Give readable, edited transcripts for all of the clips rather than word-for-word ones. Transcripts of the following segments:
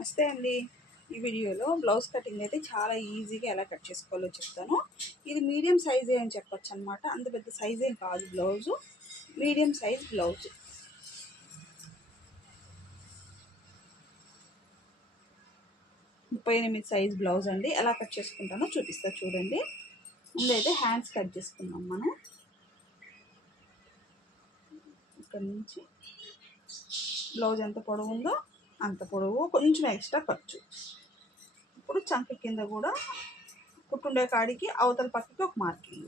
నమస్తే అండి. ఈ వీడియోలో బ్లౌజ్ కటింగ్ అయితే చాలా ఈజీగా ఎలా కట్ చేసుకోవాలో చెప్తాను. ఇది మీడియం సైజే అని చెప్పొచ్చు అనమాట. అంత పెద్ద సైజ్ ఏం కాదు blouse, medium size blouse. 38 size blouse అండి. ఎలా కట్ చేసుకుంటానో చూపిస్తా చూడండి. ముందైతే హ్యాండ్స్ కట్ చేసుకుందాం మనం. ఇక్కడ నుంచి బ్లౌజ్ ఎంత పొడవు ఉందో అంత పొడవు, కొంచెం ఎక్స్ట్రా ఖర్చు. ఇప్పుడు చంక కింద కూడా కుట్టుండే కాడికి అవతల పక్కకి ఒక మార్కింగ్.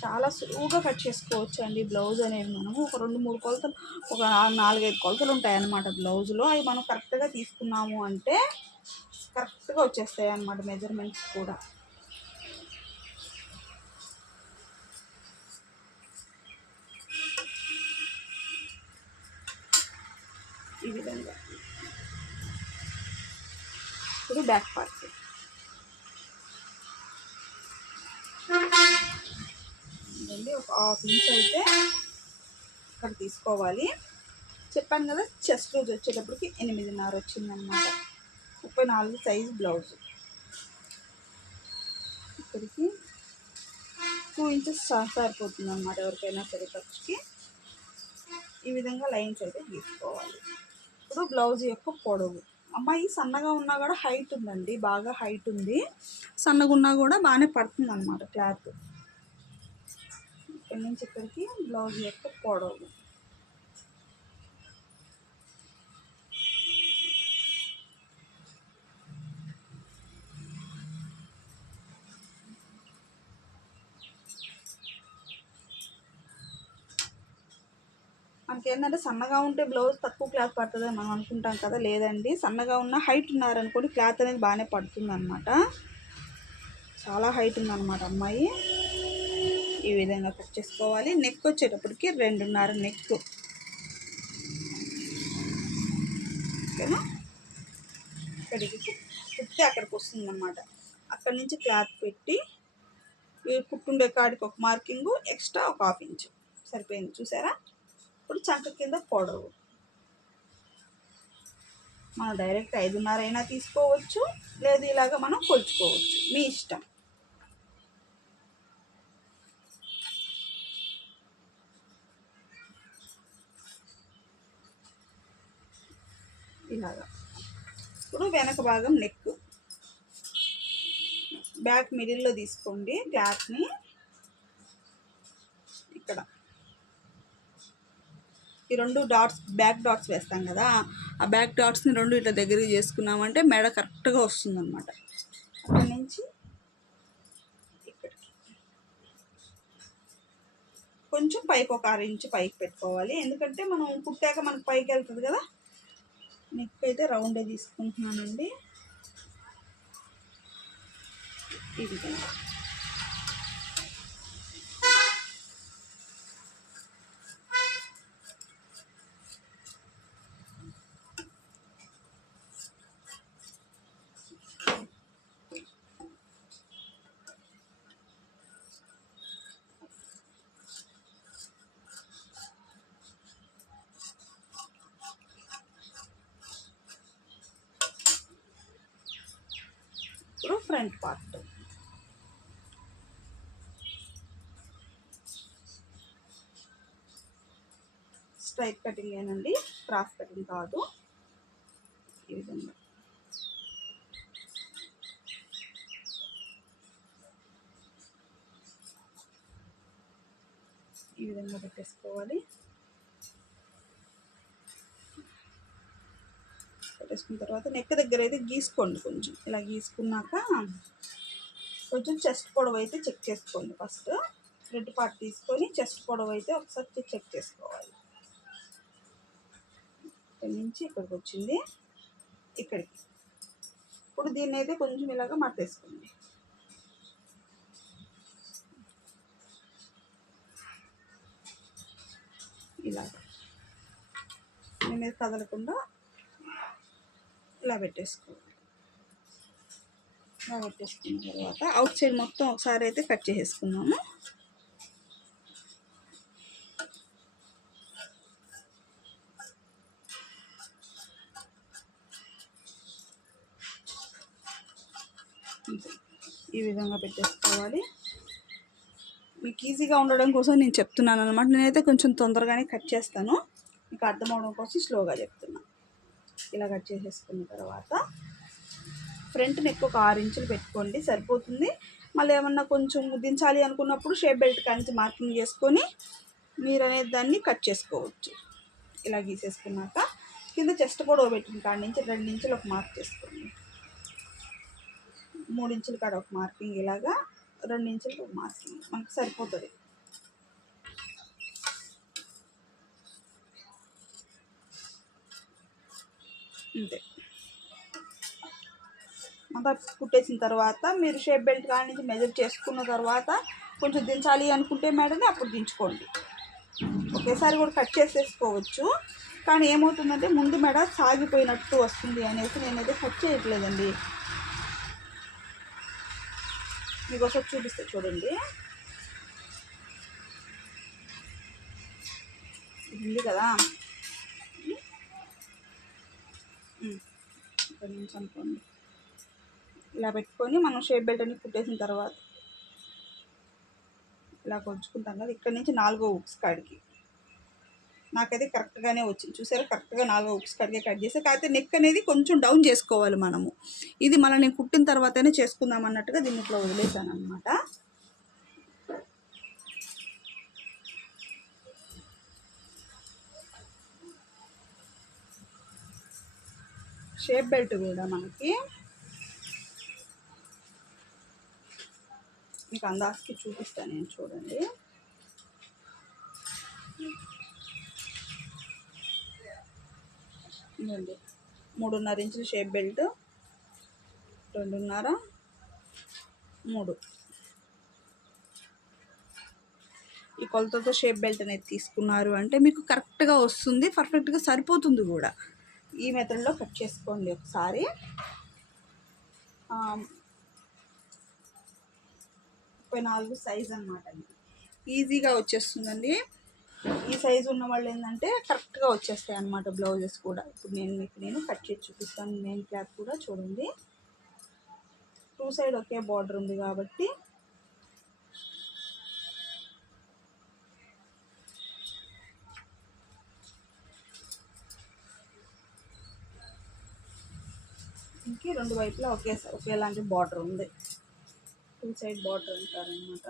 చాలా సులువుగా కట్ చేసుకోవచ్చు అండి బ్లౌజ్ అనేది. మనము ఒక 2-3 కొలతలు, ఒక 4-5 కొలతలు ఉంటాయన్నమాట బ్లౌజ్లో. అవి మనం కరెక్ట్గా తీసుకున్నాము అంటే కరెక్ట్గా వచ్చేస్తాయి అన్నమాట మెజర్మెంట్స్ కూడా. ఈ విధంగా ఇప్పుడు బ్యాక్ పార్ట్ ఒక 1/2 ఇంచ్ అయితే ఇక్కడ తీసుకోవాలి. చెప్పాను కదా, చెస్ట్ లూజ్ వచ్చేటప్పటికి 8.5 వచ్చిందనమాట. 34 సైజ్ బ్లౌజ్. ఇక్కడికి 2 ఇంచెస్ సరిపోతుంది అనమాట ఎవరికైనా సరే ఖర్చుకి. ఈ విధంగా లైన్స్ అయితే గీసుకోవాలి. ఇప్పుడు బ్లౌజ్ యొక్క పొడవు, అమ్మాయి సన్నగా ఉన్నా కూడా హైట్ ఉందండి, బాగా హైట్ ఉంది. సన్నగా ఉన్నా కూడా బాగానే పడుతుంది అనమాట క్లాత్. ఇక్కడి నుంచి ఇక్కడికి బ్లౌజ్ యొక్క పొడవు. మనకేంటంటే సన్నగా ఉంటే బ్లౌజ్ తక్కువ క్లాత్ పడుతుందని మనం అనుకుంటాం కదా, లేదండి. సన్నగా ఉన్న హైట్ ఉన్నారనుకోండి క్లాత్ అనేది బాగానే పడుతుంది అనమాట. చాలా హైట్ ఉందన్నమాట అమ్మాయి. ఈ విధంగా కట్ చేసుకోవాలి. నెక్ వచ్చేటప్పటికి 2.5 నెక్. ఓకేనా, ఇక్కడికి కుట్టి అక్కడికి వస్తుంది అన్నమాట. అక్కడి నుంచి క్లాత్ పెట్టి కుట్టుండే కాడికి ఒక మార్కింగు, ఎక్స్ట్రా ఒక 1/2 ఇంచు సరిపోయింది. చూసారా? ఇప్పుడు చంక కింద పొడవు మనం డైరెక్ట్ 5.5 అయినా తీసుకోవచ్చు, లేదు ఇలాగ మనం కొలుచుకోవచ్చు, మీ ఇష్టం. ఇలాగా. ఇప్పుడు వెనక భాగం నెక్, బ్యాక్ మిడిల్లో తీసుకోండి క్లాత్ని. ఇక్కడ ఈ 2 డాట్స్, బ్యాక్ డాట్స్ వేస్తాం కదా, ఆ బ్యాక్ డాట్స్ని 2 ఇట్లా దగ్గరికి చేసుకున్నామంటే మెడ కరెక్ట్గా వస్తుంది అనమాట. అక్కడి నుంచి ఇక్కడికి కొంచెం పైకి ఒక 1/2 ఇంచు పైకి పెట్టుకోవాలి, ఎందుకంటే మనం కుట్టాక మనకు పైకి వెళ్తుంది కదా. నెక్ అయితే రౌండే తీసుకుంటున్నానండి. ఈ విధంగా ఇప్పుడు ఫ్రంట్ పార్ట్. స్ట్రైట్ కటింగ్ ఏనండి, క్రాస్ కటింగ్ కాదు. ఈ విధంగా పెట్టేసుకోవాలి. పెట్టేసుకున్న తర్వాత నెక్ దగ్గర అయితే గీసుకోండి. కొంచెం ఇలా గీసుకున్నాక కొంచెం చెస్ట్ పొడవు అయితే చెక్ చేసుకోండి. ఫస్ట్ ఫ్రంట్ పార్ట్ తీసుకొని చెస్ట్ పొడవు అయితే ఒకసారి చెక్ చేసుకోవాలి. ఇక్కడి నుంచి ఇక్కడికి వచ్చింది, ఇక్కడికి. ఇప్పుడు దీన్ని అయితే కొంచెం ఇలాగ మట్టేసుకోండి. ఇలాగ నేను కదలకుండా ఇలా పెట్టేసుకోవాలి. ఇలా పెట్టేసుకున్న తర్వాత అవుట్ సైడ్ మొత్తం ఒకసారి అయితే కట్ చేసేసుకున్నాము. ఈ విధంగా పెట్టేసుకోవాలి. మీకు ఈజీగా ఉండడం కోసం నేను చెప్తున్నాను అనమాట. నేనైతే కొంచెం తొందరగానే కట్ చేస్తాను, మీకు అర్థం అవడం కోసం స్లోగా చెప్తున్నా. ఇలా కట్ చేసేసుకున్న తర్వాత ఫ్రంట్ని ఎక్కువ ఒక 6 ఇంచులు పెట్టుకోండి, సరిపోతుంది. మళ్ళీ ఏమన్నా కొంచెం దించాలి అనుకున్నప్పుడు షేప్ బెల్ట్ కాంచి మార్కింగ్ చేసుకొని మీరు అనేది దాన్ని కట్ చేసుకోవచ్చు. ఇలా గీసేసుకున్నాక కింద చెస్ట్ పొడవు పెట్టిన కాడ నుంచి 2 ఇంచులు ఒక మార్క్ చేసుకోండి. 3 ఇంచుల కాడ ఒక మార్కింగ్, ఇలాగా 2 ఇంచులు ఒక మార్కింగ్ మనకు సరిపోతుంది. అంతే. అంతా కుట్టేసిన తర్వాత మీరు షేప్ బెల్ట్ కాడ నుంచి మెజర్ చేసుకున్న తర్వాత కొంచెం దించాలి అనుకుంటే మేడని అప్పుడు దించుకోండి. ఒకేసారి కూడా కట్ చేసేసుకోవచ్చు, కానీ ఏమవుతుందంటే ముందు మెడ సాగిపోయినట్టు వస్తుంది అనేసి నేనైతే కట్ చేయట్లేదండి. మీకు ఒకసారి చూపిస్తే చూడండి. ఇది ఉంది కదా, ఇక్కడ నుంచి అనుకోండి. ఇలా పెట్టుకొని మనం షేప్ బెల్ట్ అని కుట్టేసిన తర్వాత ఇలా కొలుచుకుంటాం కదా, ఇక్కడ నుంచి 4వ హుక్స్ కాడికి నాకైతే కరెక్ట్గానే వచ్చింది. చూసారా, కరెక్ట్గా 4వ హుక్స్ కాడికే కట్ చేసా. కాకపోతే నెక్ అనేది కొంచెం డౌన్ చేసుకోవాలి మనము. ఇది మళ్ళీ నేను కుట్టిన తర్వాతనే చేసుకుందాం అన్నట్టుగా దీన్ని ఇట్లా వదిలేసాను అనమాట. షేప్ బెల్ట్ కూడా మనకి మీకు అందాజకి చూపిస్తాను నేను, చూడండి. ఇదండి 3.5 ఇంచుల షేప్ బెల్ట్, 2.5, 3 ఈ కొలతతో షేప్ బెల్ట్ అనేది తీసుకున్నారు అంటే మీకు కరెక్ట్గా వస్తుంది, పర్ఫెక్ట్గా సరిపోతుంది కూడా. ఈ మెథడ్లో కట్ చేసుకోండి ఒకసారి. 34 సైజ్ అనమాట, ఈజీగా వచ్చేస్తుందండి. ఈ సైజు ఉన్న వాళ్ళు ఏంటంటే కరెక్ట్గా వచ్చేస్తాయి అన్నమాట బ్లౌజెస్ కూడా. ఇప్పుడు నేను కట్ చేసి చూపిస్తాను. మెయిన్ క్లాత్ కూడా చూడండి, 2 సైడ్ ఒకే బార్డర్ ఉంది కాబట్టి ఇంకే 2 వైపులా ఒకేలాంటి బార్డర్ ఉంది. 2 సైడ్ బార్డర్ అంటారనమాట.